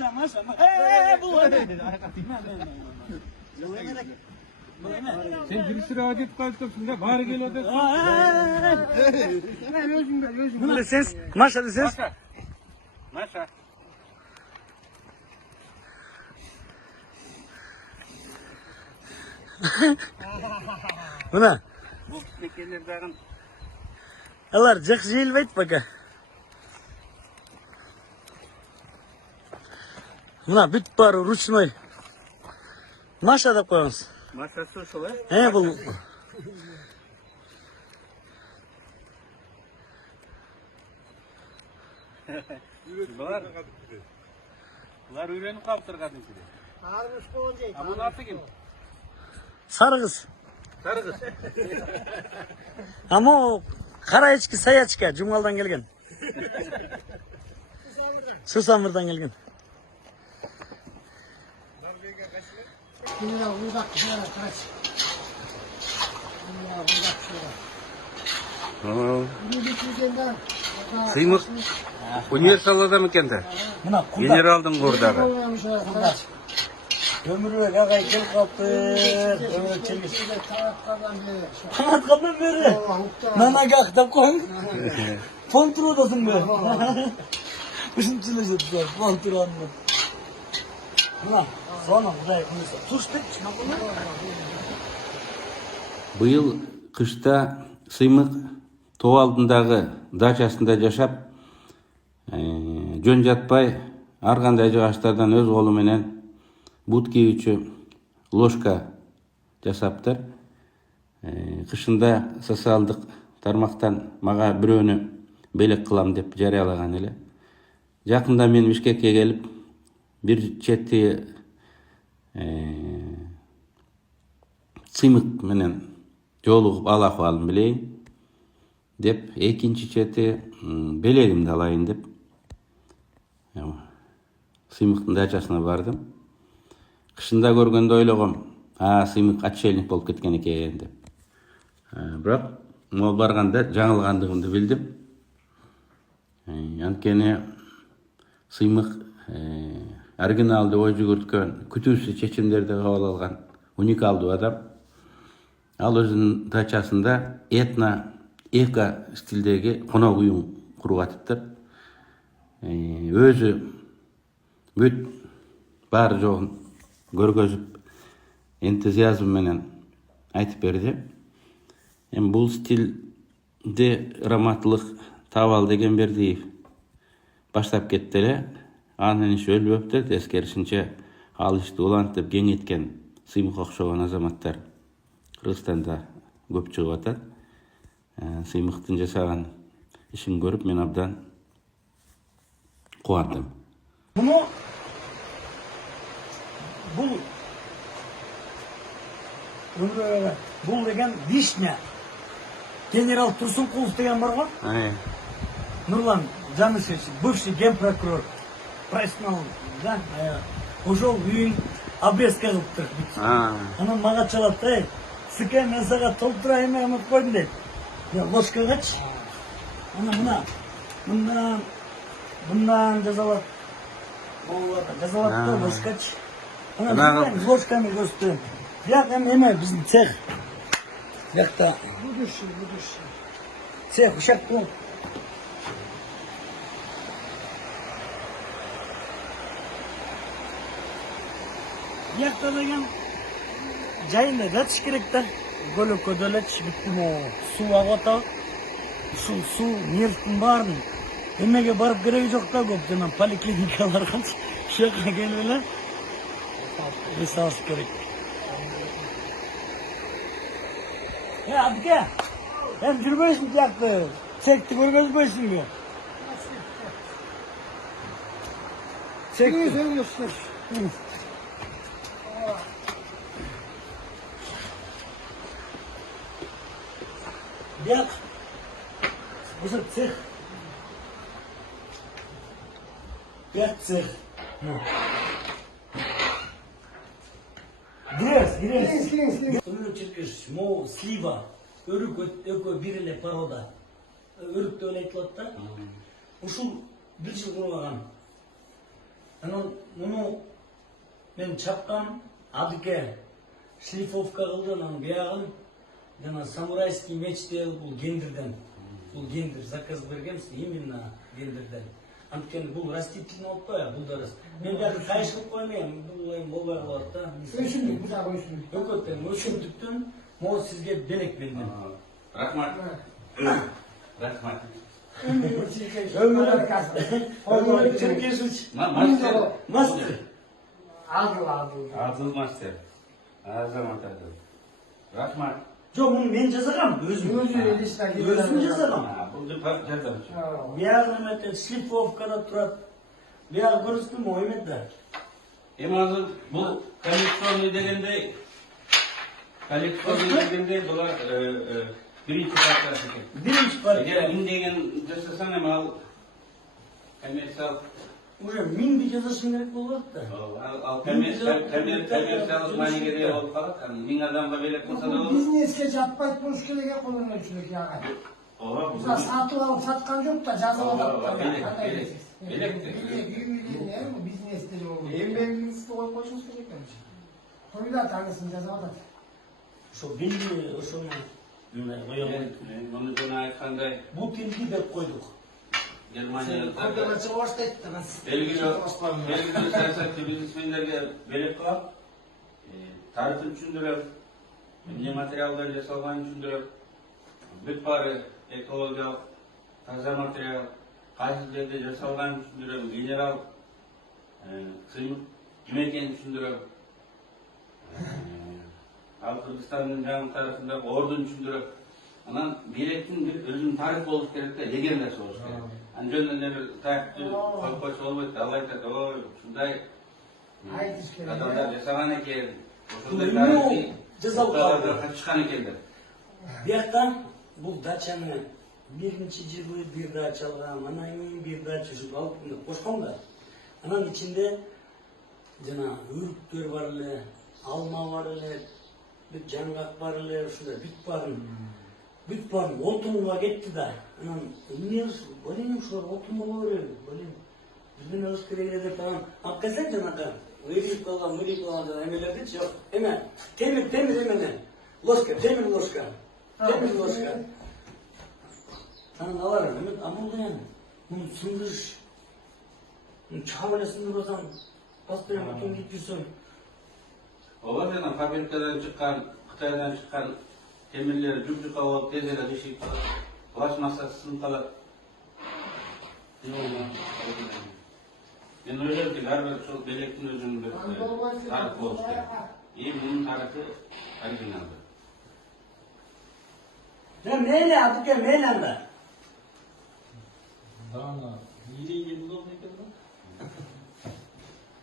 Maşa. Bu Sen birisi adet kalkıyorsun da bari gel adet. Lisens, Maşa lisens. Maşa. Buna. Bu tekerler dağın. Alar жақсы желбейді пока. Мына бүт бары ручной. Маша деп қойыңыз. Maşa su şu var. Бұл Bunlar öğrenip kaptırgadın ki. Ama nasıl kim? сары қыз. Sarı kız. Ama o қара ешкі саячка Жұмалдан келген. Сусамырдан келген. Sıymak. Универсалда mı kendi? Мына құлдар. Generaldың қордағы. Өмірбек ағай келіп қалыпты. Қанатқаннан бері. Нанага ақтап қойың. Фонтурудасың бе? Үшіншілі жетті. Фонтуранды. Мына, соны құдай құнысы. Тұш депші. Быйыл кышта Сыймык тоо алдындағы дачасында жашап, жөн жатпай ар кандай жыгачтардан өз колу менен бут кийүүчү ложка жасаптыр. Кышында социалдык тармактан мага бирөөнү белек кылам деп жарыялаган эле. Жакында мен Бишкекке келип, бир чети Сыймык менен жолугуп ал акыбалын билейин деп, экинчи чети белегимди алайын деп Сыймыктын дачасына бардым. Кышында көргөндө ойлогом, Сыймык отшельник болуп кеткен экен деп. Бирок могул барганда жаңылгандыгымды билдим. Анткени Сыймык оригиналды ой жүгүрткөн, күтүүсүз чечимдерди кабыл алган уникалдуу адам. Ал өзүнүн дачасында эко стилдеги конок уюм куруп атыптыр. Өзү бүт баары жогун көргөзүп, энтузиазм менен айтып берди. Бул стилди Раматылык Табал деген Бердиев баштап кетти эле. Анын иши өлбөптүр, тескерисинче ал ишти улантып кеңейткен Сыймык окшогон азаматтар Кыргызстанда көп чыгып атат. Сыймыктын жасаган ишин көрүп мен абдан кубандым. Бул деген вишня. Генерал Турсункулов деген бар го? Нурлан Жанышевич, бывший генпрокурор. Прайснал, да? Ошол үйүн обрезка кылыптыр. Анан мага чалат, сыка мен сага толтурайын, унутуп койдум дейт. Ложкагачы. Анан мындан жазалат. Жазалат да ложкачы. Анан ложканы көрсөтөм. Бияк эме биздин цех. Биякта будущий. Цех ушакты. Биякта деген жайында жатыш керек да. Көлөккө делечи бүттүм суу агып атабы. Ушул суу нервтин баарын эмеге барып кереги жок да, көп жана поликлиникаларга шакка келип эле жасалыш керек. Абке, сен жүрбөйсүң тиякты, цехти көргөзбөйсүңбү? Цехти. Бияк, ошо цех. Бияк цех. Грязь. Чиркеш, мол слива. Өрүк өкө бир эле порода. Өрүк деп айтылат да. Ушул бир жыл курган. Анан муну мен чапкам, адыке шлифовка кылды, анан биягын жана самурайский мечте бул гендерден. Бул гендер заказ бергенбиз именно гендерден. Анткени бул растительный болуп коя, бул да рас. Мен дагы кайыш кылып коймойм, бул эми болбой калат да. Өсүмдүк, бул дагы өсүмдүк. Өкөттөн өсүмдүктөн могу сизге белек менден. Рахмат. Рахмат. Өмүр Черкесович. Мастер. Адыл мастер. Азамат Адыл. Рахмат. Жок, муну мен жасагам, өзүм. Өзүм жасагам. Бул деп жазамчы. Биягы эметен шлифовкада турат. Биягы көрүнүштүмү, оймет да. Эми азыр бул коллекционный дегенде булар биринчи партиясы экен. Биринчи партия. Эгер мин деген жасасаң эми ал коммерциялык Уже минди жасашың керек болуп атат да. ал коммерциялык мааниге ээ болуп калат. Анан 1000 адамга белек болсо да болот. Бизнеске жатпайт болуш керек экен колунан чүнөк ага. Ооба, бул Сатып алып саткан жок да, жазып атат. Белек. Бизнесте болду. Эмгегиңизди коюп койчуңуз керек экен. Тойлат анысын жазып атат. Ошо билди, ошону мындай коём. Муну жана айткандай Бул тилди деп койдук. Германиялыктар чыга баштайт да. белгилүү саясатчы бизнесмендерге белек кылам. Тарыхын түшүндүрөм. Эмне материалдар жасалганын түшүндүрөм. Бүт баары экологиялык таза материал, кайсы жерде жасалганын түшүндүрөм. Генерал сыймык ким экенин түшүндүрөм. Ал Кыргызстандын жаңы тарыхындагы ордун түшүндүрөм. Анан белектин бир өзүнүн тарыхы болуш керек да, легендасы болуш керек. Анан жөн эле бир таяктуу коюп койсо болбойт. Ал айтат, ой, ушундай Айтыш керек. адамдар жасаган экен. Ошондой Эмне тарыхый жасалып калды? катышкан экендер. Биякта бул дачаны биринчи жылы бир дача алгам, анан кийин бир дача ушинтип алып кошком да. Анан ичинде жана өрүктөр бар эле, алма бар эле, бүт жаңгак бар эле, ушундай бүт баарын отунга кетти да. Анан эмне болем ушулар отун боло береби, болем. Биздин өз керек эле деп анан алып келсек жанакы ыйрып калган эмелердичи, жок. Эме темир эмene. Ложка, темир ложка. Темир ложка. Анан алар эме амалган. Муну сындырыш. Чабып эле сындырбасаң, постоянно отун кип жүрсөң. Ооба, жана фабрикадан чыккан, Кытайдан чыккан темирлер жуп-жука болуп тез эле кышыйып калат. Пластмассасы сынып калат. Мен ойлойм ки, ар бир ушул белектин өзүнүн бир тарыхы болуш керек. Мунун тарыхы оригиналдуу. Мейлі, адыке, мейлі анда. Дана, ириге удобно экен да?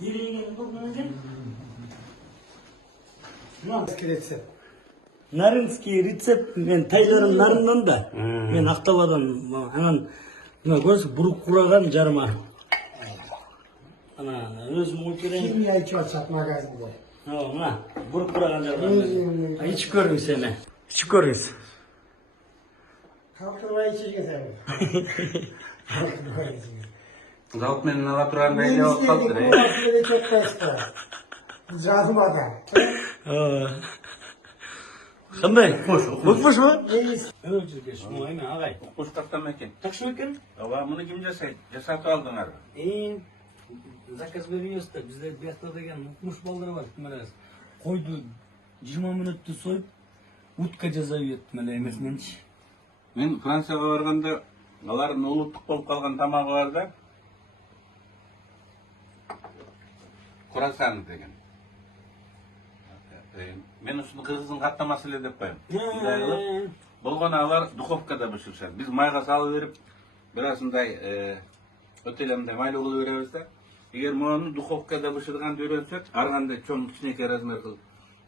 Ириге удобно экен? Рецепт. Нарынский рецепт, мен тайларым нарындан да. Мен Актабадан, анан, көрсө, бурук кураган жарма. Анан, өзүм өлтүрөйм. Химия ичип атышат магазинде. Мына, бурук кураган жарма. Ичип көрүңүз эми. Ичип көрүңүз. Калтырбай ичиге себеп. Калтырбай ичиге. Залп менен ала тургандай эле болуп калыптыр. Мен çok başta. Жазбада. Кандай? Укмуш му? Нейс. Өчүргөч, эми агай. Куш тактам экен. Такшы экен? Ооба, муну ким жасайт? Жасатып алдыңарбы? Заказ беребиз да, бизде биякта деген укмуш балдар бар, мына койду 20 мүнөттө союп, утка жасап ийет мына эмесиненчи. Мен Францияга барганда алардын улуттук болуп калган тамагы бар да. Курасан деген. Мен ушуну кыргыздын каттамасы эле деп коем. Мындай кылып, болгону алар духовкада бышырышат. Биз майга салып берип, бирасындай өтө эле мындай майлуу кылып беребиз да. Эгер муну духовкада бышырганды үйрөнсөк, ар кандай чоң кичинекей размер кылып,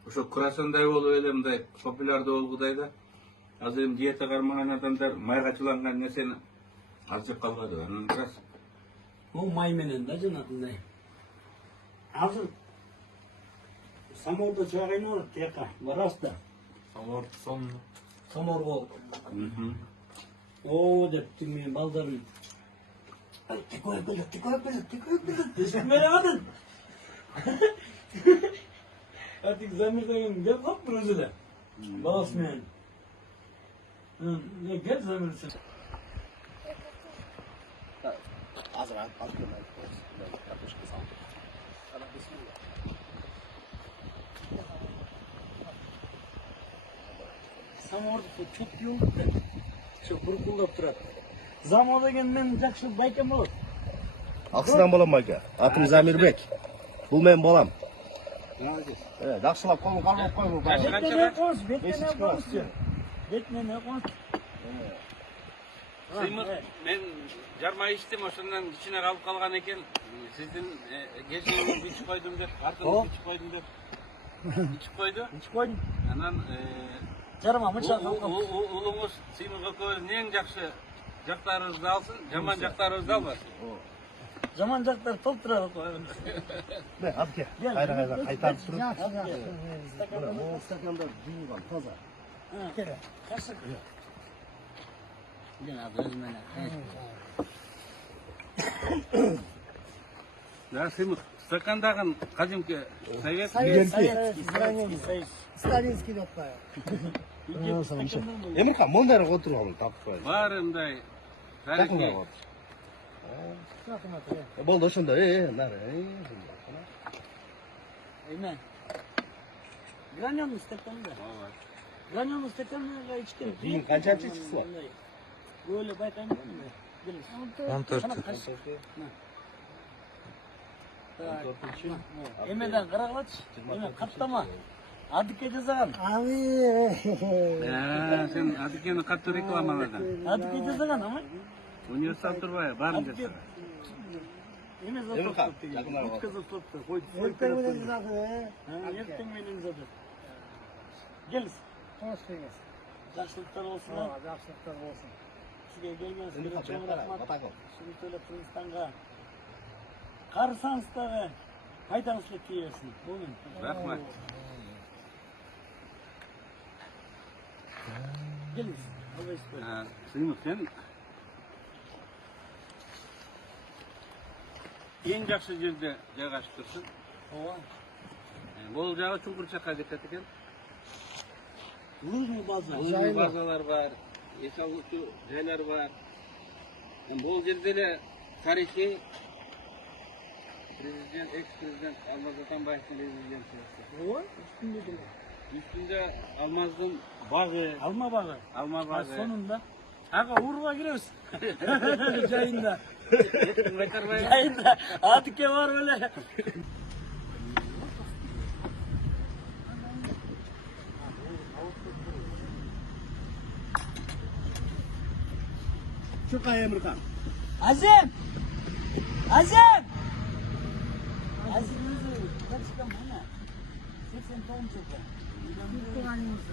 ошо курасандай болуп эле мындай популярдуу болгудай да. Азыр эми диета кармаган адамдар майга чыланган нерсени аз жеп калбады. Анан бираз Ол май менен да жанагындай. Азыр самордо чаа кайнап, тияка барабыз да. Самор сон. Самор болуп. О деп тиме балдарын Tekoya böyle. Teşekkür veremadın. Artık zamirden gel bak buraya. Balasmayan. Ne gel zamirden. Hazır abi. Kartoşka sağ ol. Sana bismillah. Samorda çok iyi oldu da. Çok burkullab turadi. Zamoda men yaxshi baykam bo'ladi. Aqsidan bo'laman aka. Atim Zamirbek. Bu men bolam. Yaxshilab qo'yib qarab qo'yib. Betmene qo'sh. Sıymış, ben jarma içtim, oşundan içine kalıp kalgan eken, sizin geçtiğiniz içip koydum dep, artık içip koydum dep, içip koydu. İç koydum. Anan, Jarama çakal. ulumuz Sıymış Okoy'un en jakşı jaklarınızı alsın, jaman jaklarınızı almasın. Zaman jaklar top turadi. Ne abi gel. Hayır qaytarib turib. Stakanda. Stakanda duyulgan toza. Gel. Kaşık. Gel abi özmene. Ya Sıymış, stakandagın kadimki Sovet Сталинский деп қояйық. Emirхан mondayroq o'tirib olib topib qo'ydi. var ындай tarixi. Bo'ldi o'shanda, nari. Aynen. Granyon stakanda. Granyon stakanda içkin. Keyin qanchachi chiqsa? Böyle bayqamayman. 14. Emeden qaraqlaç. Eme qattama. Adike jazagan. Sen adikeni katı reklamaladın. Adike jazagan ama. Üniversite turbaya, barın desa. Eme Emirхан, zaten. yaqinroq ol. Utkazıp tuttu. Koydu. Ertaga bilan jizaki. Erteng menen zaten. Gel. Yaxshiliklar olsun. Yaxshiliklar bo'lsin. Sizga kelgansiz. Emirhan, Cho'ng bu yoqqa rahmat. qara, yoqqa Shuni to'lab Qirg'izistonga. Qarisangizdagi qaytamizlik kelaversin. Bo'ldi. Rahmat. Gelin. Always good. Sıymış, sen en jakşı yerde jaygaşıp Ova. Bol jağı çukurçakka dikkat ekin. Lujni baza. Uzun bazalar var, esallıkçı jaylar var. Bol yerde de tarihi prezident, ex-prezident Almaz Atambayev'in rezidensiyası. Ova. Üstünde duruyor. Üstünde Almaz'ın bağı, Alma bağı. alma bağı. Sonunda. Aga Uğur'a giriyoruz. Cayında. Bekar Bey. Cayında. Adike var öyle. Shu qay Emirhan? Azim! Azim! Azim o'zi kaçta mana? 89 cho'pa. Bittuganimiz.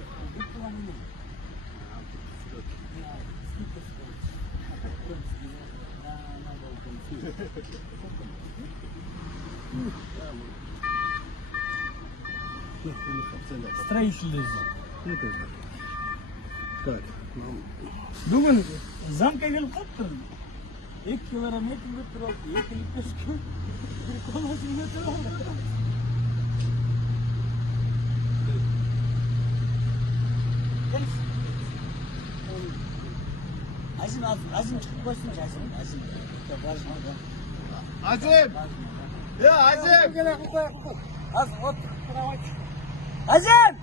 Строительный. Так. Bugun zamka kelib qolibdi. 2 kilometr turibdi. 2 litr. Qo'lmasini turibdi. Azim chiqib qo'ysin, Azim. Azim! Ya Azim! Azim!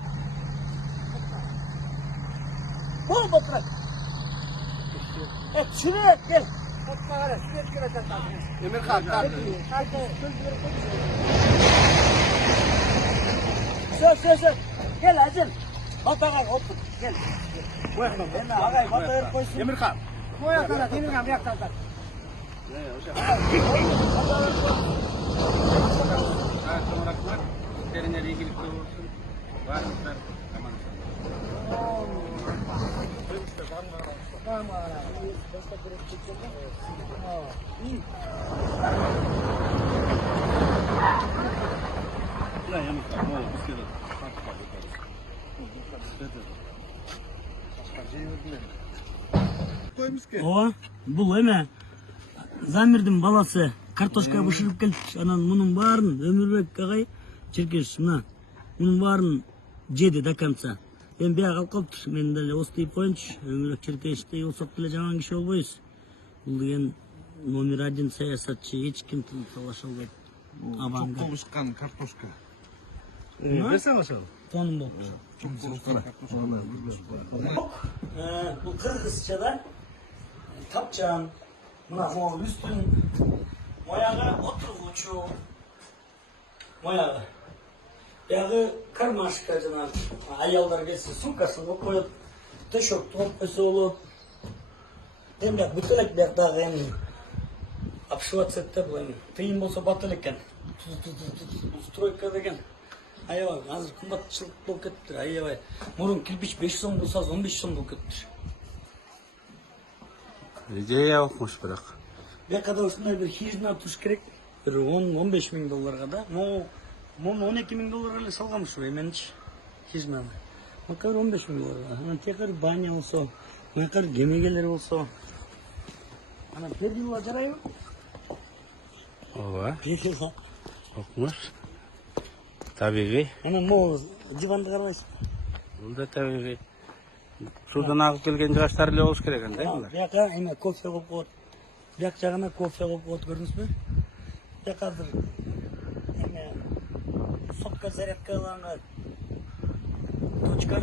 Bul bırak. Şuraya gel. Emirhan, Sür. Gel Azim. Batağa otur. Gel. Hemen ağay batağa koysun. Emirhan. Rahmat. İşlerine ilgilikli olsun. Varlıklar aman. Ya Emirhan, ne olur biz kere. Koymuş ki. O, bu eme. Замирдин баласы картошка бышырып келипчи. Анан мунун баарын Өмүрбек агай Черкеш мына мунун баарын жеди до конца. Эми бияга калып калыптыр. Мен деле ос дейп коеюнчу. Өмүрбек Черкештей болсок деле жаман киши болбойбуз. Бул деген номер 1 саясатчы, эч ким талаша албайт. Абанга. Çok konuşkan kartoşka. Versene Тоным болуп. Çok konuşkan kartoşka. Бул кыргызчада тапчан, мына могу үстүн моягы отургучу. Моягы. Ягы кармашка жана аялдар келсе сумкасын коюп коет, төшөктү коюп койсо болот. Эми бүт элек биякдагы эми обшиваться этеп булайын. Тыйын болсо бат элек экен. Стройка деген. Аябай азыр кымбатчылык болуп кетиптир. Аябай. Мурун кирпич 5 сом болсо 15 сом болуп кетиптир. Идея окмуш бирок. Бияка да ушундай бир хижина туш керек. Бир 10-15 миң долларга да. Могу 12 миң долларга эле салгам ушу эменчи хижинаны. Макар 15 миң долларга. Анан текер баня болсо, макар кемегелер болсо. Анан пердила жарайбы? Ооба. Пердила. Окмуш. Табигый. Анан могу диванды карабайсың. Бул да табигый. Судан агып келген жаштар эле болуш керек анда эмне? Бияка эме кофе коюп коет. Бияк жагына кофе коюп коет, көрдүңүзбү? Бияк азыр эме сотка зарядкаланган точка.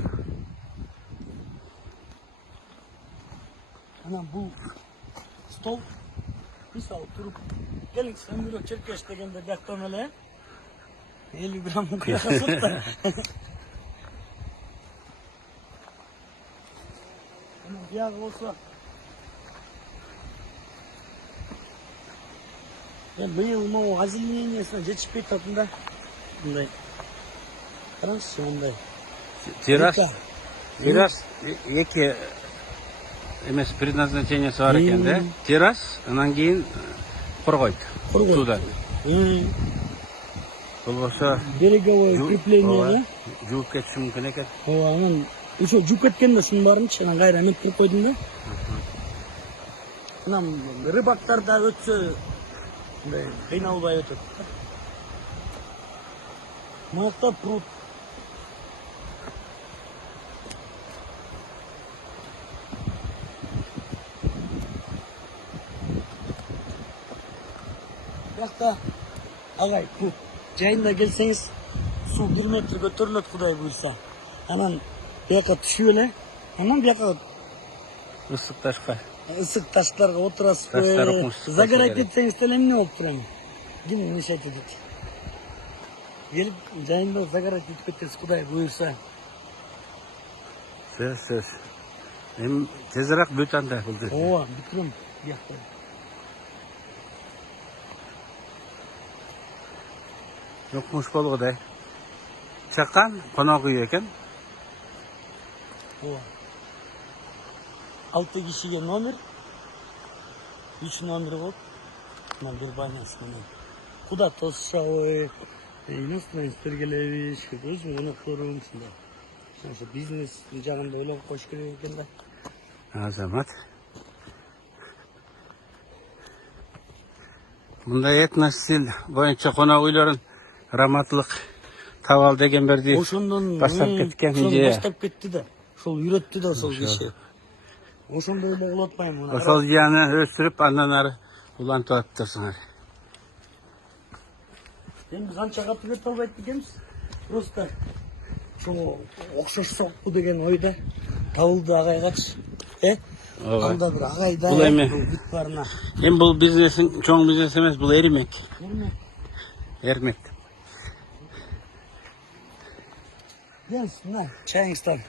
Анан бул стол мисалы туруп келиңиз Өмүрбек Черкеш дегенде бияктан эле 50 грамм куясыз да. Биягы болсо быйыл могу озеленениесине жетишпей атат да. Мындай. Караңызчы мындай. Террас эки эмес предназначениясы бар экен да. Террас, анан кийин коргойт. Судан. Болбосо Береговое укрепление, да? жууп кетиши мүмкүн экен. Ооба, анан ошо жууп кеткенде ушунун баарынчы анан кайра эметип туруп койдум да. Анан рыбактар да өтсө мындай кыйналбай өтөт. Мынакта пруд. Биракта агай пруд. Жайында келсеңиз суу 1 метр көтөрүлөт Кудай буйрса. Анан бияка түшүп эле, анан бияка Ысык ташка. ысык таштарга отурасыз. Таштар окмуш. Загорать этсеңиз деле эмне болуп тур эми? Ким мешать этет? Келип жайында загорать этип кетесиз Кудай буйрса. Сөз. Эми тезирээк бүт анда бул жерде. Ооба, бүтүрөм биякта. Окмуш болгодай. Чакан конок үй экен. Ооба. 6 кишиге номер. 3 номер болуп. Мына бир банясы менен. Куда тосшабы, иностранец Сергеевич, өзү конокторум ушундай. Ошо бизнес жагында ойлоп коюш керек экен да. Азамат. Мындай этностил боюнча конок үйлөрүн раматтылык табал деген берди. Ошондон баштап кеткен ошондон идея. баштап кетти да. Ошол үйрөттү да ошол киши. Ошондой эле кылып атпайм мына. Ошол идеяны өстүрүп андан ары улантып атыптырсыңар. Эми биз анча катуу кете албайт экенбиз. Просто ошо окшош сокку деген ойда табылды агайгачы. Ооба. Анда бир агайда Бул эми бүт барына. эми бул бизнесиң чоң бизнес эмес, бул эримек. Эрмек. Келиңиз, мына чайыңызды